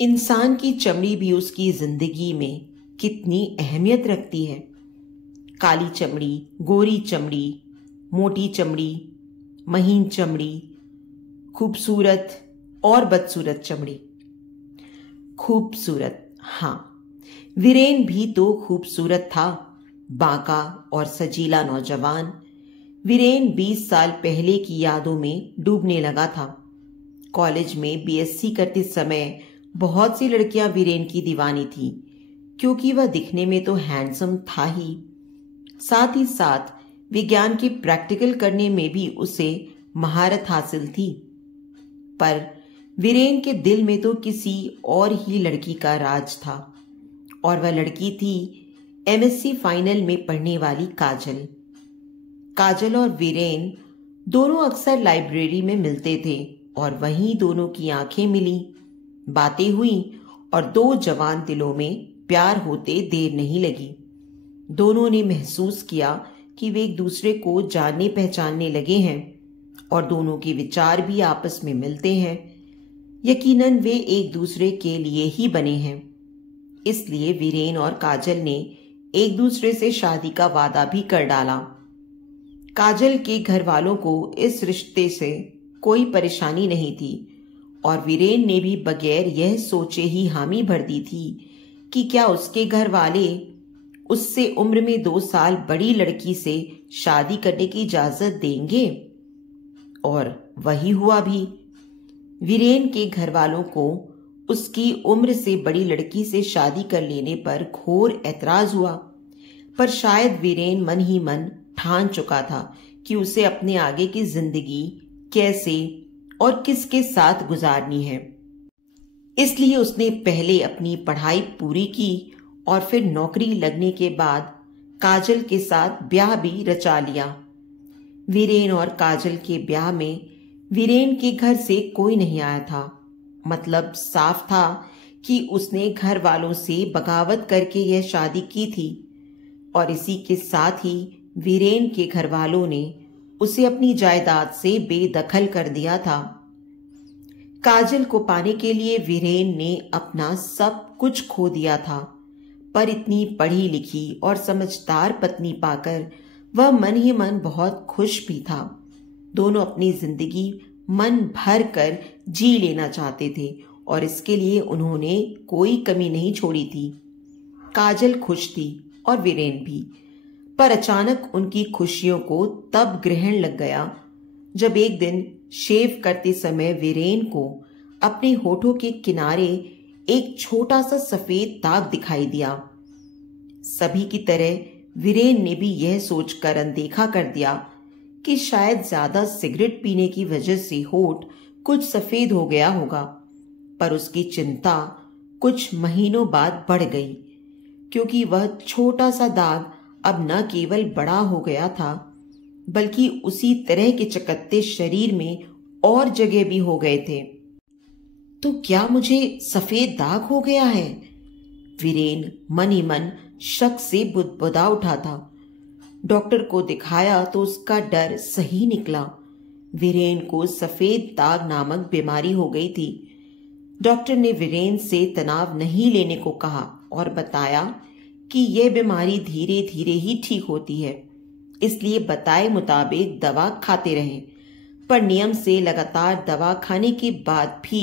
इंसान की चमड़ी भी उसकी जिंदगी में कितनी अहमियत रखती है। काली चमड़ी, गोरी चमड़ी, मोटी चमड़ी, महीन चमड़ी, खूबसूरत और बदसूरत चमड़ी। खूबसूरत, हाँ, वीरेन भी तो खूबसूरत था। बांका और सजीला नौजवान वीरेन 20 साल पहले की यादों में डूबने लगा था। कॉलेज में बीएससी करते समय बहुत सी लड़कियां वीरेन की दीवानी थी, क्योंकि वह दिखने में तो हैंडसम था ही, साथ ही साथ विज्ञान की प्रैक्टिकल करने में भी उसे महारत हासिल थी। पर वीरेन के दिल में तो किसी और ही लड़की का राज था, और वह लड़की थी एमएससी फाइनल में पढ़ने वाली काजल। काजल और वीरेन दोनों अक्सर लाइब्रेरी में मिलते थे, और वहीं दोनों की आंखें मिली, बातें हुई और दो जवान दिलों में प्यार होते देर नहीं लगी। दोनों ने महसूस किया कि वे एक दूसरे को जानने पहचानने लगे हैं, और दोनों के विचार भी आपस में मिलते हैं। यकीनन वे एक दूसरे के लिए ही बने हैं। इसलिए वीरेन और काजल ने एक दूसरे से शादी का वादा भी कर डाला। काजल के घर वालों को इस रिश्ते से कोई परेशानी नहीं थी, और वीरेन ने भी बगैर यह सोचे ही हामी भर दी थी कि क्या उसके घर वाले उससे उम्र में 2 साल बड़ी लड़की से शादी करने की इजाजत देंगे। और वही हुआ भी। वीरेन के घर वालों को उसकी उम्र से बड़ी लड़की से शादी कर लेने पर घोर ऐतराज हुआ, पर शायद वीरेन मन ही मन ठान चुका था कि उसे अपने आगे की जिंदगी कैसे और किसके साथ गुजारनी है। इसलिए उसने पहले अपनी पढ़ाई पूरी की और फिर नौकरी लगने के बाद काजल के साथ ब्याह भी रचा लिया। वीरेन और काजल के ब्याह में वीरेन के घर से कोई नहीं आया था। मतलब साफ था कि उसने घर वालों से बगावत करके यह शादी की थी, और इसी के साथ ही वीरेन के घर वालों ने उसे अपनी जायदाद से बेदखल कर दिया था। काजल को पाने के लिए वीरेन ने अपना सब कुछ खो दिया था, पर इतनी पढ़ी लिखी और समझदार पत्नी पाकर वह मन ही मन बहुत खुश भी था। दोनों अपनी जिंदगी मन भर कर जी लेना चाहते थे, और इसके लिए उन्होंने कोई कमी नहीं छोड़ी थी। काजल खुश थी और वीरेन भी, पर अचानक उनकी खुशियों को तब ग्रहण लग गया जब एक दिन शेव करते समय वीरेन को अपने होठों के किनारे एक छोटा सा सफेद दाग दिखाई दिया। सभी की तरह वीरेन ने भी यह सोचकर अनदेखा कर दिया कि शायद ज्यादा सिगरेट पीने की वजह से होठ कुछ सफेद हो गया होगा, पर उसकी चिंता कुछ महीनों बाद बढ़ गई, क्योंकि वह छोटा सा दाग अब न केवल बड़ा हो गया था, बल्कि उसी तरह के चकत्ते शरीर में और जगह भी हो गए थे। तो क्या मुझे सफेद दाग हो गया है? वीरेन मन ही मन शक से बुदबुदा उठा था। डॉक्टर को दिखाया तो उसका डर सही निकला। वीरेन को सफेद दाग नामक बीमारी हो गई थी। डॉक्टर ने वीरेन से तनाव नहीं लेने को कहा और बताया कि यह बीमारी धीरे धीरे ही ठीक होती है, इसलिए बताए मुताबिक दवा खाते रहें। पर नियम से लगातार दवा खाने के बाद भी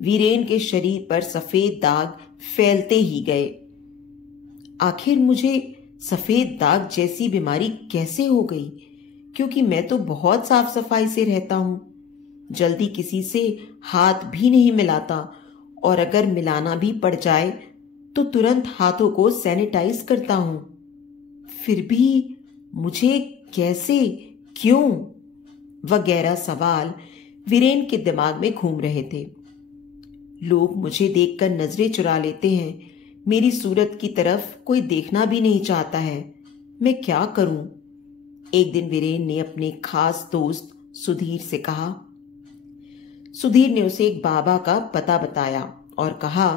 वीरेन के शरीर पर सफेद दाग फैलते ही गए। आखिर मुझे सफेद दाग जैसी बीमारी कैसे हो गई? क्योंकि मैं तो बहुत साफ सफाई से रहता हूं, जल्दी किसी से हाथ भी नहीं मिलाता, और अगर मिलाना भी पड़ जाए तो तुरंत हाथों को सैनिटाइज करता हूं। फिर भी मुझे कैसे, क्यों वगैरह सवाल वीरेन के दिमाग में घूम रहे थे। लोग मुझे देखकर नजरें चुरा लेते हैं, मेरी सूरत की तरफ कोई देखना भी नहीं चाहता है, मैं क्या करूं? एक दिन वीरेन ने अपने खास दोस्त सुधीर से कहा। सुधीर ने उसे एक बाबा का पता बताया और कहा,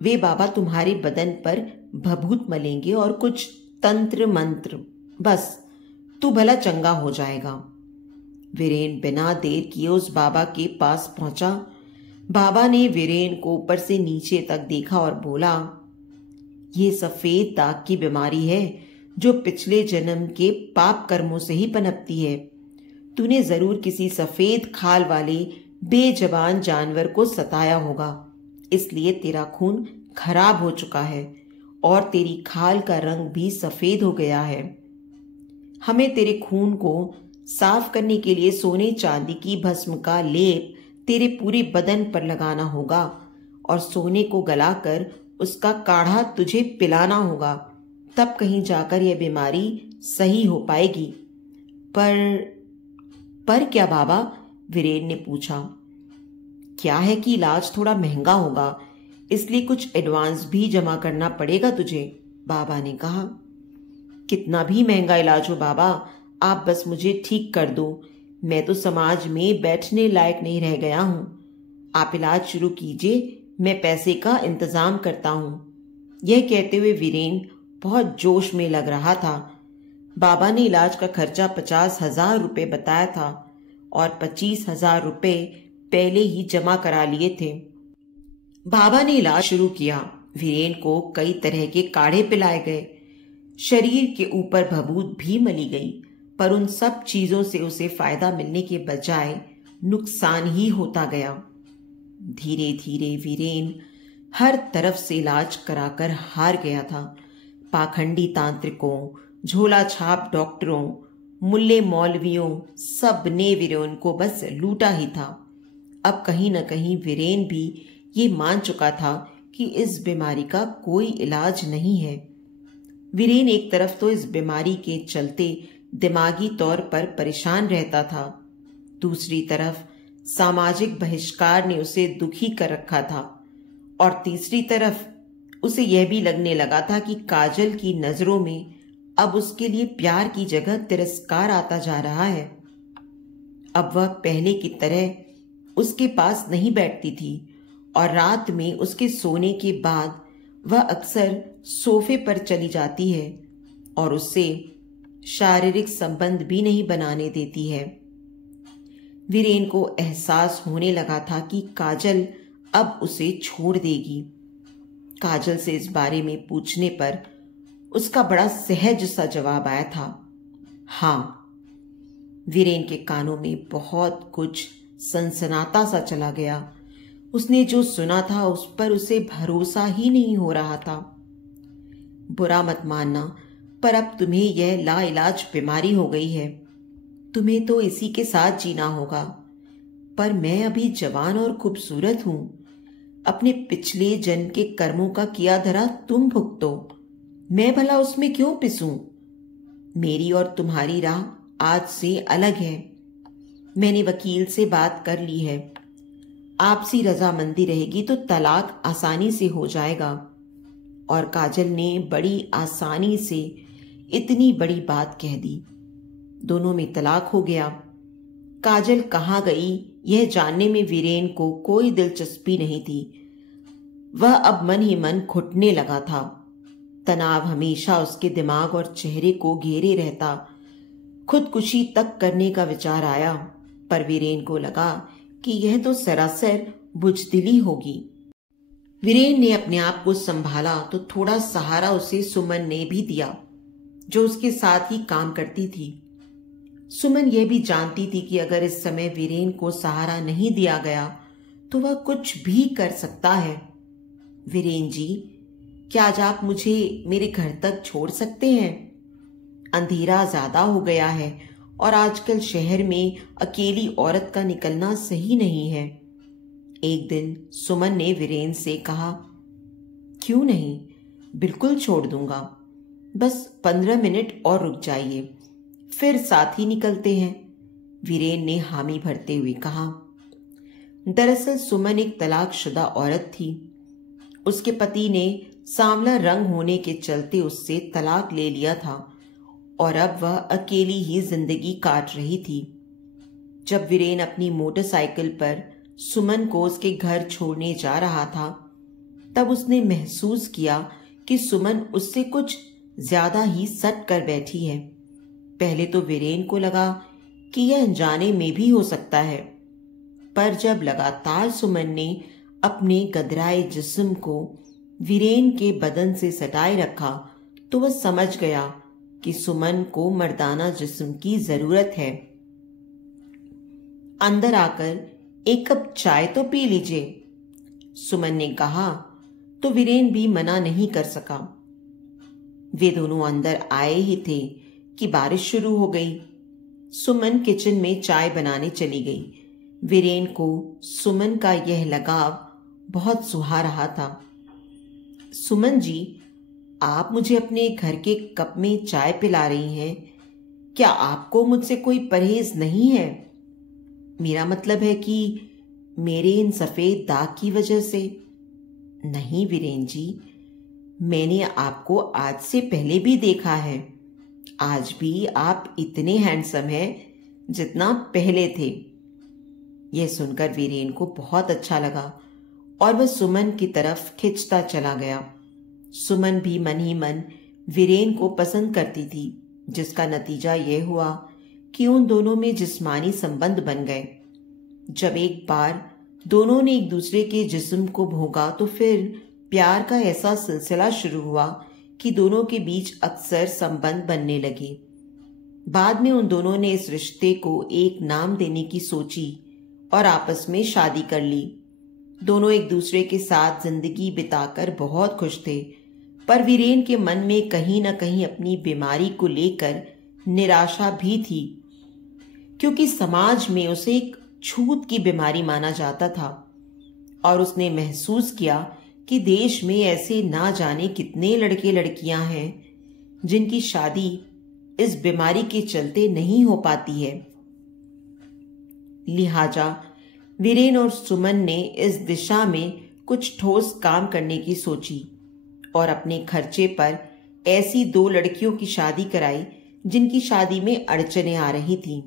वे बाबा तुम्हारे बदन पर भभूत मलेंगे और कुछ तंत्र मंत्र, बस तू भला चंगा हो जाएगा। वीरेन बिना देर किए उस बाबा के पास पहुंचा। बाबा ने वीरेन को ऊपर से नीचे तक देखा और बोला, ये सफेद दाग की बीमारी है जो पिछले जन्म के पाप कर्मों से ही पनपती है। तूने जरूर किसी सफेद खाल वाले बेजबान जानवर को सताया होगा, इसलिए तेरा खून खराब हो चुका है और तेरी खाल का रंग भी सफेद हो गया है। हमें तेरे खून को साफ करने के लिए सोने चांदी की भस्म का लेप तेरे पूरे बदन पर लगाना होगा और सोने को गलाकर उसका काढ़ा तुझे पिलाना होगा, तब कहीं जाकर यह बीमारी सही हो पाएगी। पर क्या बाबा? वीरेन ने पूछा। क्या है कि इलाज थोड़ा महंगा होगा, इसलिए कुछ एडवांस भी जमा करना पड़ेगा तुझे, बाबा ने कहा। कितना भी महंगा इलाज हो बाबा, आप बस मुझे ठीक कर दो। मैं तो समाज में बैठने लायक नहीं रह गया हूं। आप इलाज शुरू कीजिए, मैं पैसे का इंतजाम करता हूं। यह कहते हुए वीरेन बहुत जोश में लग रहा था। बाबा ने इलाज का खर्चा 50,000 रुपये बताया था और 25,000 रुपये पहले ही जमा करा लिए थे। बाबा ने इलाज शुरू किया। वीरेन को कई तरह के काढ़े पिलाए गए, शरीर के ऊपर भभूत भी मली गई, पर उन सब चीजों से उसे फायदा मिलने के बजाय नुकसान ही होता गया। धीरे धीरे वीरेन हर तरफ से इलाज कराकर हार गया था। पाखंडी तांत्रिकों, झोला छाप डॉक्टरों, मुल्ले मौलवियों, सब ने वीरेन को बस लूटा ही था। अब कहीं न कहीं वीरेन भी ये मान चुका था कि इस बीमारी का कोई इलाज नहीं है। वीरेन एक तरफ तो इस बीमारी के चलते दिमागी तौर पर परेशान रहता था, दूसरी तरफ सामाजिक बहिष्कार ने उसे दुखी कर रखा था और तीसरी तरफ उसे यह भी लगने लगा था कि काजल की नजरों में अब उसके लिए प्यार की जगह तिरस्कार आता जा रहा है। अब वह पहले की तरह उसके पास नहीं बैठती थी और रात में उसके सोने के बाद वह अक्सर सोफे पर चली जाती है और उससे शारीरिक संबंध भी नहीं बनाने देती है। वीरेन को एहसास होने लगा था कि काजल अब उसे छोड़ देगी। काजल से इस बारे में पूछने पर उसका बड़ा सहज सा जवाब आया था, हाँ। वीरेन के कानों में बहुत कुछ सनसनाता सा चला गया। उसने जो सुना था उस पर उसे भरोसा ही नहीं हो रहा था। बुरा मत मानना, पर अब तुम्हें यह लाइलाज बीमारी हो गई है। तुम्हें तो इसी के साथ जीना होगा। पर मैं अभी जवान और खूबसूरत हूं। अपने पिछले जन्म के कर्मों का किया धरा तुम भुगतो, मैं भला उसमें क्यों पिसूं? मेरी और तुम्हारी राह आज से अलग है। मैंने वकील से बात कर ली है। आपसी रजामंदी रहेगी तो तलाक आसानी से हो जाएगा। और काजल ने बड़ी आसानी से इतनी बड़ी बात कह दी। दोनों में तलाक हो गया। काजल कहाँ गई यह जानने में वीरेन को कोई दिलचस्पी नहीं थी। वह अब मन ही मन घुटने लगा था। तनाव हमेशा उसके दिमाग और चेहरे को घेरे रहता। खुदकुशी तक करने का विचार आया, पर वीरेन को लगा कि यह तो सरासर बुजदिली होगी। वीरेन ने अपने आप को संभाला तो थोड़ा सहारा उसे सुमन ने भी दिया, जो उसके साथ ही काम करती थी। सुमन यह भी जानती थी कि अगर इस समय वीरेन को सहारा नहीं दिया गया तो वह कुछ भी कर सकता है। वीरेन जी, क्या आज आप मुझे मेरे घर तक छोड़ सकते हैं? अंधेरा ज्यादा हो गया है और आजकल शहर में अकेली औरत का निकलना सही नहीं है। एक दिन सुमन ने वीरेन से कहा, क्यों नहीं, बिल्कुल छोड़ दूंगा। बस 15 मिनट और रुक जाइए, फिर साथ ही निकलते हैं। वीरेन ने हामी भरते हुए कहा। दरअसल सुमन एक तलाकशुदा औरत थी। उसके पति ने सांवला रंग होने के चलते उससे तलाक ले लिया था और अब वह अकेली ही जिंदगी काट रही थी। जब वीरेन अपनी मोटरसाइकिल पर सुमन को उसके घर छोड़ने जा रहा था, तब उसने महसूस किया कि सुमन उससे कुछ ज्यादा ही सट कर बैठी है। पहले तो वीरेन को लगा कि यह अनजाने में भी हो सकता है, पर जब लगातार सुमन ने अपने गदराए जिस्म को वीरेन के बदन से सटाए रखा तो वह समझ गया कि सुमन को मर्दाना जिस्म की जरूरत है। अंदर आकर एक कप चाय तो पी लीजिए, सुमन ने कहा तो वीरेन भी मना नहीं कर सका। वे दोनों अंदर आए ही थे कि बारिश शुरू हो गई। सुमन किचन में चाय बनाने चली गई। वीरेन को सुमन का यह लगाव बहुत सुहा रहा था। सुमन जी, आप मुझे अपने घर के कप में चाय पिला रही हैं, क्या आपको मुझसे कोई परहेज नहीं है? मेरा मतलब है कि मेरे इन सफेद दाग की वजह से। नहीं वीरेन जी, मैंने आपको आज से पहले भी देखा है। आज भी आप इतने हैंडसम हैं जितना पहले थे। यह सुनकर वीरेन को बहुत अच्छा लगा और वह सुमन की तरफ खिंचता चला गया। सुमन भी मन ही मन वीरेन को पसंद करती थी, जिसका नतीजा यह हुआ कि उन दोनों में जिस्मानी संबंध बन गए। जब एक बार दोनों ने एक दूसरे के जिस्म को भोगा तो फिर प्यार का ऐसा सिलसिला शुरू हुआ कि दोनों के बीच अक्सर संबंध बनने लगे। बाद में उन दोनों ने इस रिश्ते को एक नाम देने की सोची और आपस में शादी कर ली। दोनों एक दूसरे के साथ जिंदगी बिताकर बहुत खुश थे, पर वीरेन के मन में कहीं न कहीं अपनी बीमारी को लेकर निराशा भी थी, क्योंकि समाज में उसे एक छूत की बीमारी माना जाता था और उसने महसूस किया कि देश में ऐसे ना जाने कितने लड़के लड़कियां हैं जिनकी शादी इस बीमारी के चलते नहीं हो पाती है। लिहाजा वीरेन और सुमन ने इस दिशा में कुछ ठोस काम करने की सोची और अपने खर्चे पर ऐसी 2 लड़कियों की शादी कराई जिनकी शादी में अड़चनें आ रही थीं।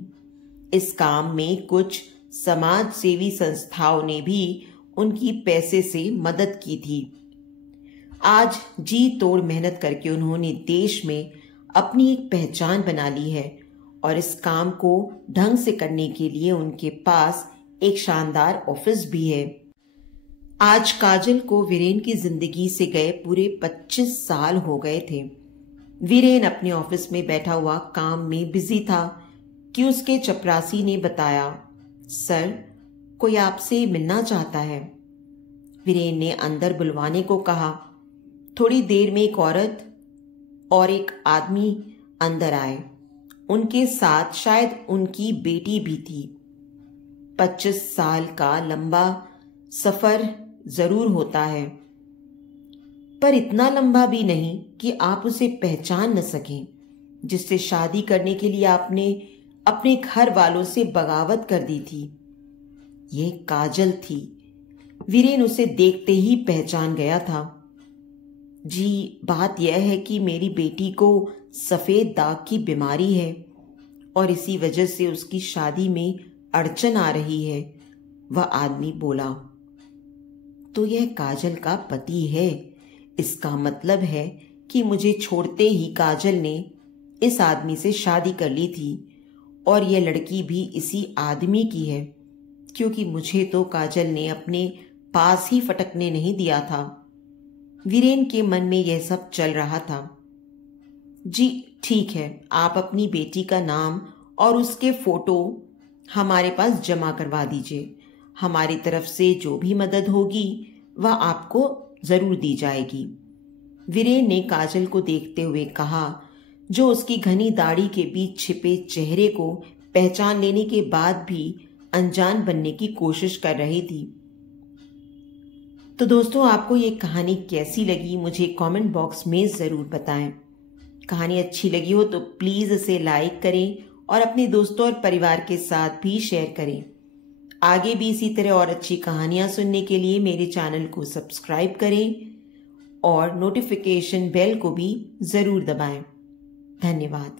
इस काम में कुछ समाज सेवी संस्थाओं ने भी उनकी पैसे से मदद की थी। आज जी तोड़ मेहनत करके उन्होंने देश में अपनी एक पहचान बना ली है और इस काम को ढंग से करने के लिए उनके पास एक शानदार ऑफिस भी है। आज काजल को वीरेन की जिंदगी से गए पूरे 25 साल हो गए थे। वीरेन अपने ऑफिस में बैठा हुआ काम में बिजी था कि उसके चपरासी ने बताया, सर, कोई आपसे मिलना चाहता है। वीरेन ने अंदर बुलवाने को कहा। थोड़ी देर में एक औरत और एक आदमी अंदर आए। उनके साथ शायद उनकी बेटी भी थी। 25 साल का लंबा सफर जरूर होता है, पर इतना लंबा भी नहीं कि आप उसे पहचान न सकें, जिससे शादी करने के लिए आपने अपने घर वालों से बगावत कर दी थी। यह काजल थी। वीरेन उसे देखते ही पहचान गया था। जी, बात यह है कि मेरी बेटी को सफेद दाग की बीमारी है और इसी वजह से उसकी शादी में अड़चन आ रही है, वह आदमी बोला। तो यह काजल का पति है। इसका मतलब है कि मुझे छोड़ते ही काजल ने इस आदमी से शादी कर ली थी और यह लड़की भी इसी आदमी की है, क्योंकि मुझे तो काजल ने अपने पास ही फटकने नहीं दिया था। वीरेन के मन में यह सब चल रहा था। जी ठीक है, आप अपनी बेटी का नाम और उसके फोटो हमारे पास जमा करवा दीजिए। हमारी तरफ से जो भी मदद होगी वह आपको जरूर दी जाएगी। वीरेन ने काजल को देखते हुए कहा, जो उसकी घनी दाढ़ी के बीच छिपे चेहरे को पहचान लेने के बाद भी अनजान बनने की कोशिश कर रही थी। तो दोस्तों, आपको ये कहानी कैसी लगी मुझे कमेंट बॉक्स में ज़रूर बताएं। कहानी अच्छी लगी हो तो प्लीज़ इसे लाइक करें और अपने दोस्तों और परिवार के साथ भी शेयर करें। आगे भी इसी तरह और अच्छी कहानियां सुनने के लिए मेरे चैनल को सब्सक्राइब करें और नोटिफिकेशन बेल को भी ज़रूर दबाएं। धन्यवाद।